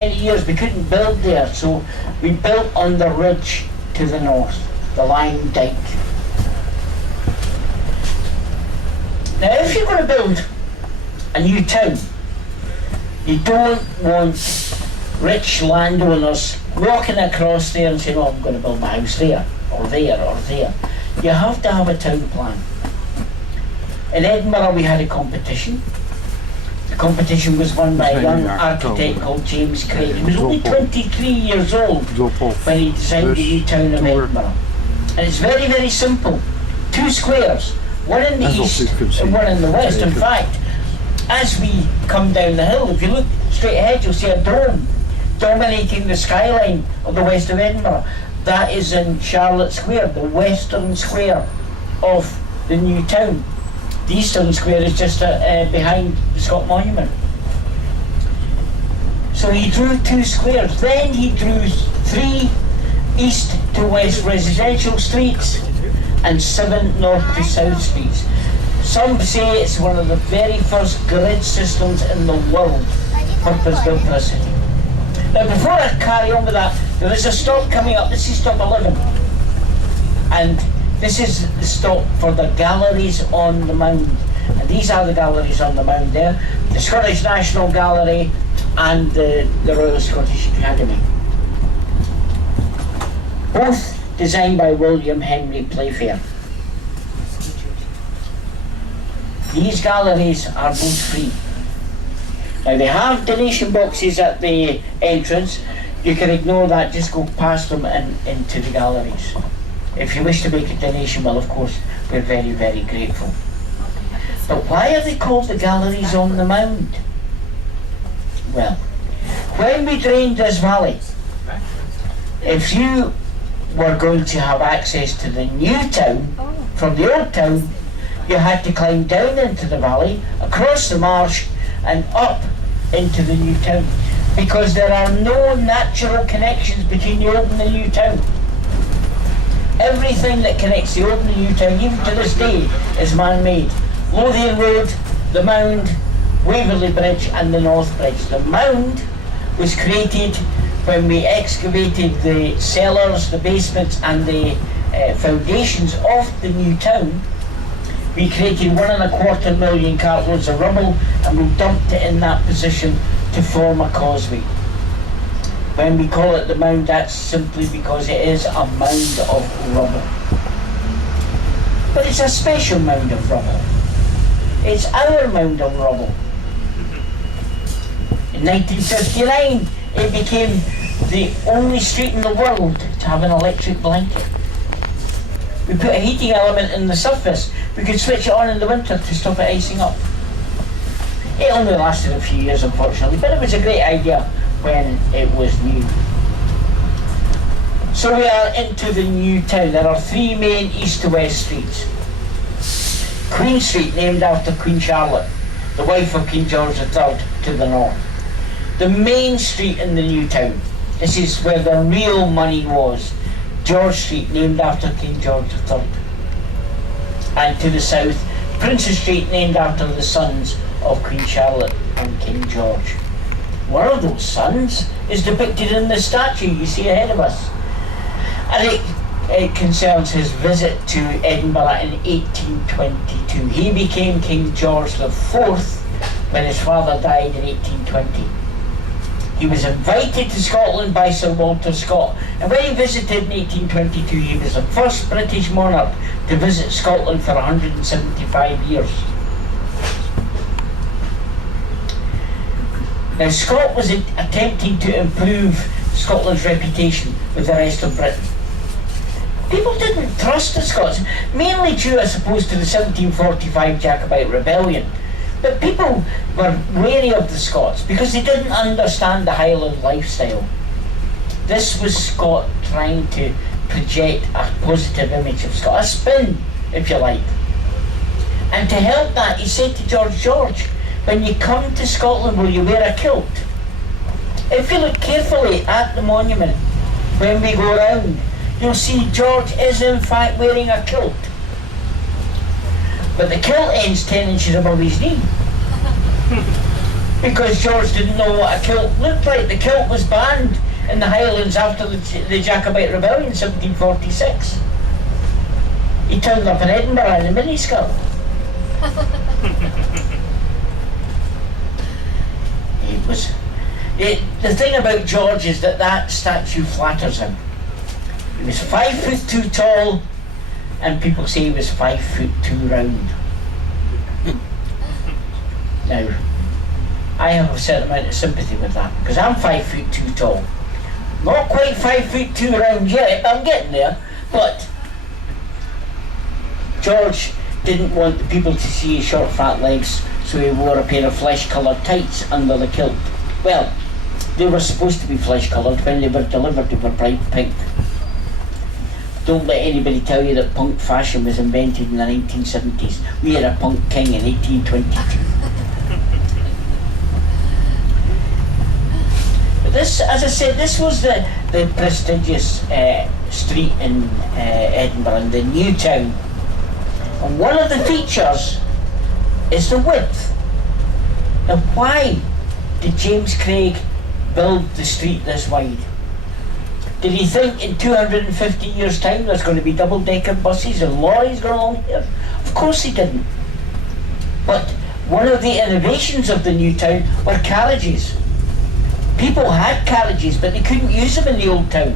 years we couldn't build there, so we built on the ridge to the north, the Lyme Dyke. Now if you're going to build a new town, you don't want rich landowners walking across there and saying, oh, I'm going to build my house there, or there, or there. You have to have a town plan. In Edinburgh we had a competition. The competition was won by a young architect called James Craig. He was only 23 years old when he designed the new town of Edinburgh. And it's very, very simple. 2 squares, one in the east and one in the west. In fact, as we come down the hill, if you look straight ahead, you'll see a dome dominating the skyline of the west of Edinburgh. That is in Charlotte Square, the western square of the new town. The eastern square is just behind the Scott Monument. So he drew 2 squares. Then he drew 3 east to west residential streets and 7 north to south streets. Some say it's one of the very first grid systems in the world purpose-built for a city. Now before I carry on with that, there is a stop coming up. This is stop 11. And this is the stop for the galleries on the Mound. And these are the galleries on the Mound there. The Scottish National Gallery and the Royal Scottish Academy. Both designed by William Henry Playfair. These galleries are both free. Now they have donation boxes at the entrance. You can ignore that, just go past them and into the galleries. If you wish to make a donation, well, of course, we're very, very grateful. But why are they called the galleries on the Mound? Well, when we drained this valley, if you were going to have access to the new town from the old town, you had to climb down into the valley, across the marsh, and up into the new town, because there are no natural connections between the old and the new town. Everything that connects the old and the new town, even to this day, is man-made. Lothian Road, the Mound, Waverley Bridge and the North Bridge. The Mound was created when we excavated the cellars, the basements and the foundations of the new town. We created 1.25 million cartloads of rubble and we dumped it in that position to form a causeway. When we call it the Mound, that's simply because it is a mound of rubble. But it's a special mound of rubble. It's our mound of rubble. In 1959, it became the only street in the world to have an electric blanket. We put a heating element in the surface. We could switch it on in the winter to stop it icing up. It only lasted a few years, unfortunately, but it was a great idea when it was new. So we are into the new town. There are 3 main east to west streets. Queen Street, named after Queen Charlotte, the wife of King George III, to the north. The main street in the new town, this is where the real money was. George Street, named after King George III. And to the south, Princes Street, named after the sons of Queen Charlotte and King George. One of those sons is depicted in the statue you see ahead of us. And it concerns his visit to Edinburgh in 1822. He became King George IV when his father died in 1820. He was invited to Scotland by Sir Walter Scott, and when he visited in 1822, he was the first British monarch to visit Scotland for 175 years. Now, Scott was attempting to improve Scotland's reputation with the rest of Britain. People didn't trust the Scots, mainly due, I suppose, to the 1745 Jacobite rebellion. But people were wary of the Scots because they didn't understand the Highland lifestyle. This was Scott trying to project a positive image of Scotland, a spin, if you like. And to help that, he said to George, when you come to Scotland, will you wear a kilt? If you look carefully at the monument, when we go around, you'll see George is in fact wearing a kilt. But the kilt ends 10 inches above his knee. because George didn't know what a kilt looked like. The kilt was banned in the Highlands after the Jacobite Rebellion in 1746. He turned up in Edinburgh in a miniskirt. The thing about George is that statue flatters him. He was 5'2" tall, and people say he was 5'2" round. Now, I have a certain amount of sympathy with that, because I'm 5'2" tall. Not quite 5'2" round yet, I'm getting there, but George didn't want the people to see his short fat legs, so he wore a pair of flesh-coloured tights under the kilt. Well, they were supposed to be flesh-coloured. When they were delivered, they were bright pink. Don't let anybody tell you that punk fashion was invented in the 1970s. We had a punk king in 1822. But this, as I said, this was the prestigious street in Edinburgh, the New Town. And one of the features is the width. Now, why did James Craig build the street this wide? Did he think in 250 years' time there's going to be double-decker buses and lorries going along here? Of course he didn't. But one of the innovations of the new town were carriages. People had carriages, but they couldn't use them in the old town.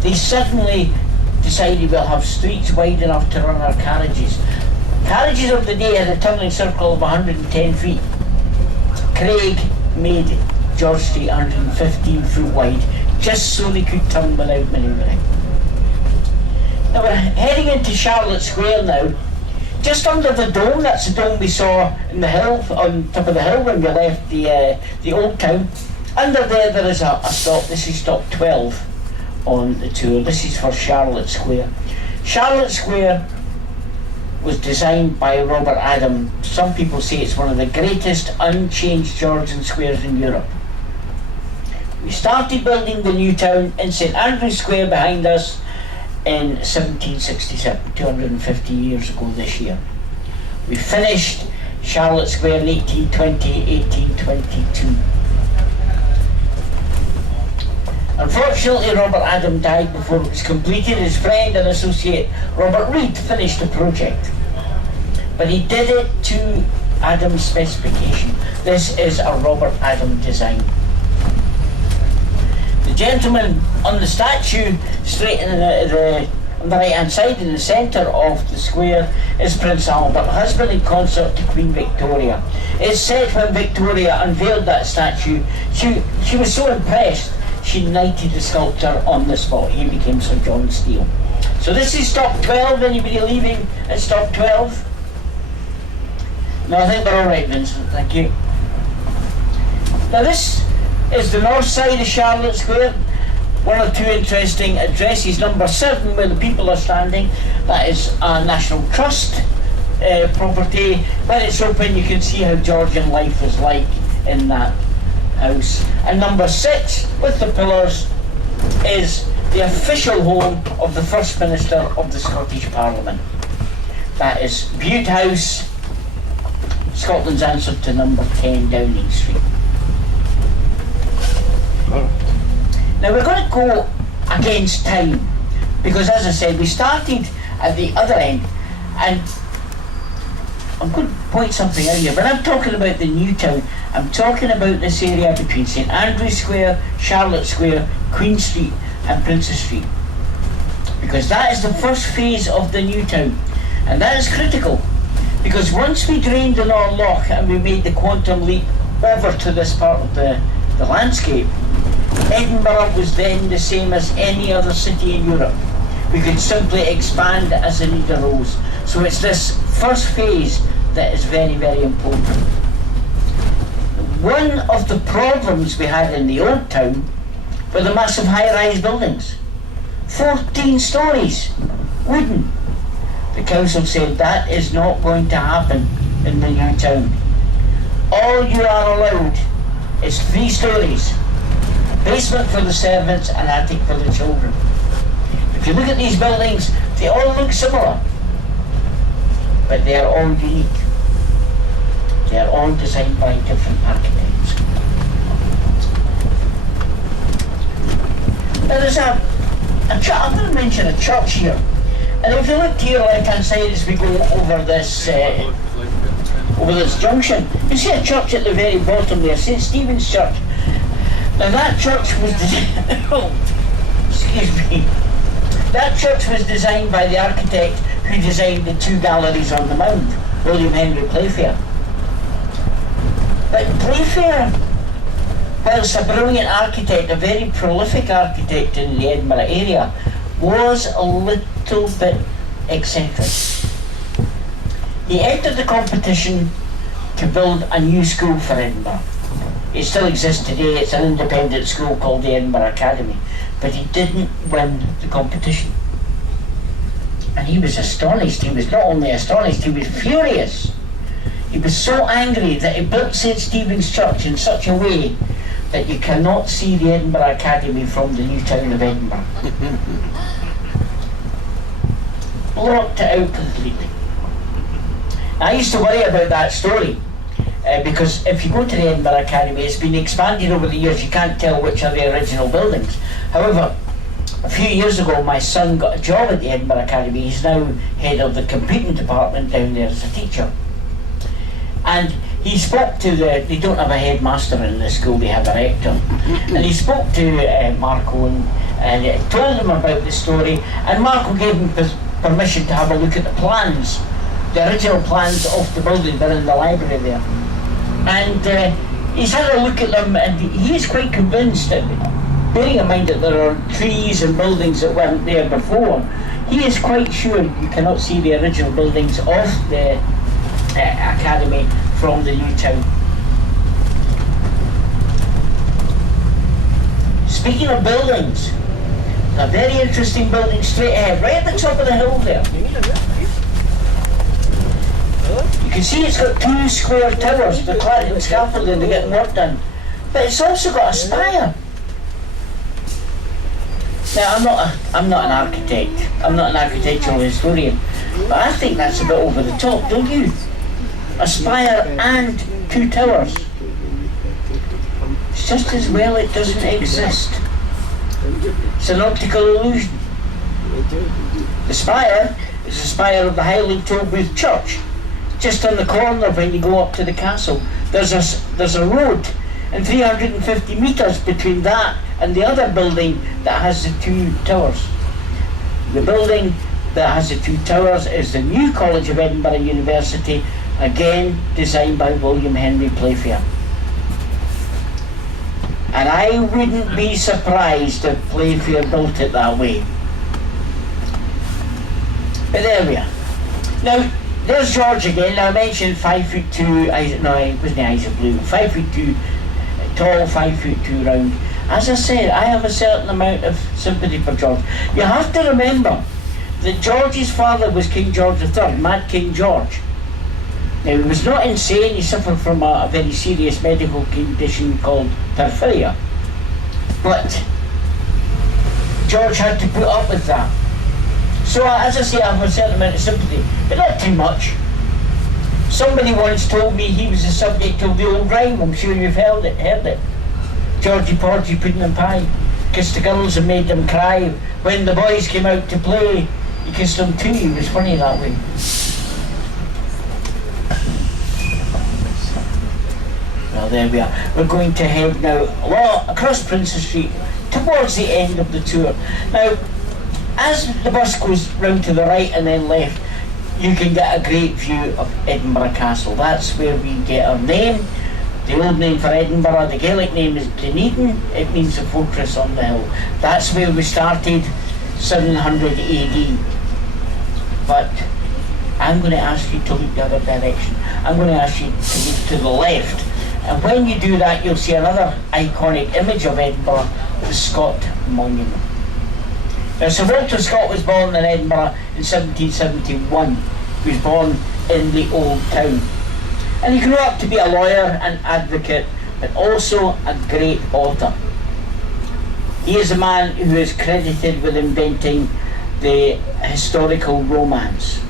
They suddenly decided we'll have streets wide enough to run our carriages. Carriages of the day had a turning circle of 110 feet. Craig made George Street 115 foot wide, just so they could turn without manoeuvring. Now we're heading into Charlotte Square now. Just under the dome, that's the dome we saw in the hill, on top of the hill when we left the old town. Under there is a stop. This is stop 12 on the tour. This is for Charlotte Square. Charlotte Square was designed by Robert Adam. Some people say it's one of the greatest unchanged Georgian squares in Europe. We started building the new town in St Andrew's Square behind us in 1767, 250 years ago this year. We finished Charlotte Square in 1820, 1822. Unfortunately, Robert Adam died before it was completed. His friend and associate Robert Reed finished the project. But he did it to Adam's specification. This is a Robert Adam design. The gentleman on the statue, straight on the right-hand side in the centre of the square, is Prince Albert, husband in consort to Queen Victoria. It's said when Victoria unveiled that statue, she was so impressed, she knighted the sculptor on the spot. He became Sir John Steele. So this is stop 12. Anybody leaving at stop 12? No, I think we're all right, Vincent. Thank you. Now this is the north side of Charlotte Square. One or two interesting addresses. Number 7, where the people are standing, that is a National Trust property. When it's open, you can see how Georgian life was like in that house. And number 6, with the pillars, is the official home of the First Minister of the Scottish Parliament. That is Bute House, Scotland's answer to number 10 Downing Street. Now we're going to go against time, because as I said, we started at the other end, and I'm going to point something out here. When I'm talking about the new town, I'm talking about this area between St Andrew's Square, Charlotte Square, Queen Street and Princess Street, because that is the first phase of the new town, and that is critical, because once we drained the North Loch and we made the quantum leap over to this part of the landscape, Edinburgh was then the same as any other city in Europe. We could simply expand as the need arose. So it's this first phase that is very, very important. One of the problems we had in the old town were the massive high-rise buildings. 14 stories, wooden. The council said that is not going to happen in the new town. All you are allowed is 3 stories. Basement for the servants and attic for the children. If you look at these buildings, they all look similar, but they are all unique. They are all designed by different architects. Now there's a church, I'm going to mention a church here. And if you look to your left hand side as we go over this junction, you see a church at the very bottom there, St. Stephen's Church. Now that church was that church was designed by the architect who designed the two galleries on the Mount, William Henry Playfair. But Playfair, whilst a brilliant architect, a very prolific architect in the Edinburgh area, was a little bit eccentric. He entered the competition to build a new school for Edinburgh. It still exists today, it's an independent school called the Edinburgh Academy, but he didn't win the competition. And he was astonished. He was not only astonished, he was furious. He was so angry that he built St. Stephen's Church in such a way that you cannot see the Edinburgh Academy from the new town of Edinburgh. Blocked it out completely. I used to worry about that story because if you go to the Edinburgh Academy, it's been expanded over the years, you can't tell which are the original buildings. However, a few years ago my son got a job at the Edinburgh Academy. He's now head of the computing department down there as a teacher. And he spoke to they don't have a headmaster in the school, they have a rector. And he spoke to Marco and told him about the story, and Marco gave him permission to have a look at the plans, the original plans of the building. They're in the library there. And he's had a look at them, and he is quite convinced that, bearing in mind that there are trees and buildings that weren't there before, he is quite sure you cannot see the original buildings of the Academy from the new town. Speaking of buildings, a very interesting building straight ahead, right at the top of the hill there. You can see it's got two square towers, the cladding scaffolding, they're getting work done. But it's also got a spire. Now I'm not an architect, I'm not an architectural historian, but I think that's a bit over the top, don't you? A spire and two towers. It's just as well it doesn't exist. It's an optical illusion. The spire is the spire of the Highland Tolbooth Church. Just on the corner when you go up to the castle. There's a road and 350 metres between that and the other building that has the two towers. The building that has the two towers is the new College of Edinburgh University, again designed by William Henry Playfair. And I wouldn't be surprised if Playfair built it that way. But there we are. Now, there's George again. Now I mentioned 5'2", it wasn't Isaac Blue, 5'2", tall, 5'2" round. As I said, I have a certain amount of sympathy for George. You have to remember that George's father was King George III, Mad King George. Now he was not insane, he suffered from a very serious medical condition called porphyria. But George had to put up with that. So as I say, I have a certain amount of sympathy, but not too much. Somebody once told me he was the subject of the old rhyme, I'm sure you've heard it. Georgie Porgy Pudding and Pie kissed the girls and made them cry. When the boys came out to play, he kissed them too. He was funny that way. Well, there we are. We're going to head now across Princes Street towards the end of the tour. Now, as the bus goes round to the right and then left, you can get a great view of Edinburgh Castle. That's where we get our name. The old name for Edinburgh, the Gaelic name is Dunedin. It means the fortress on the hill. That's where we started, 700 AD. But I'm going to ask you to look the other direction. I'm going to ask you to look to the left. And when you do that, you'll see another iconic image of Edinburgh, the Scott Monument. Now, Sir Walter Scott was born in Edinburgh in 1771. He was born in the Old Town. And he grew up to be a lawyer and advocate, but also a great author. He is a man who is credited with inventing the historical romance.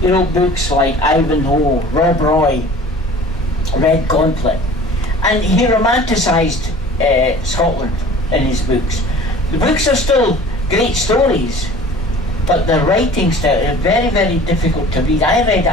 He wrote books like Ivanhoe, Rob Roy, Red Gauntlet. And he romanticised Scotland in his books. The books are still great stories, but the writing style is very, very difficult to read. I read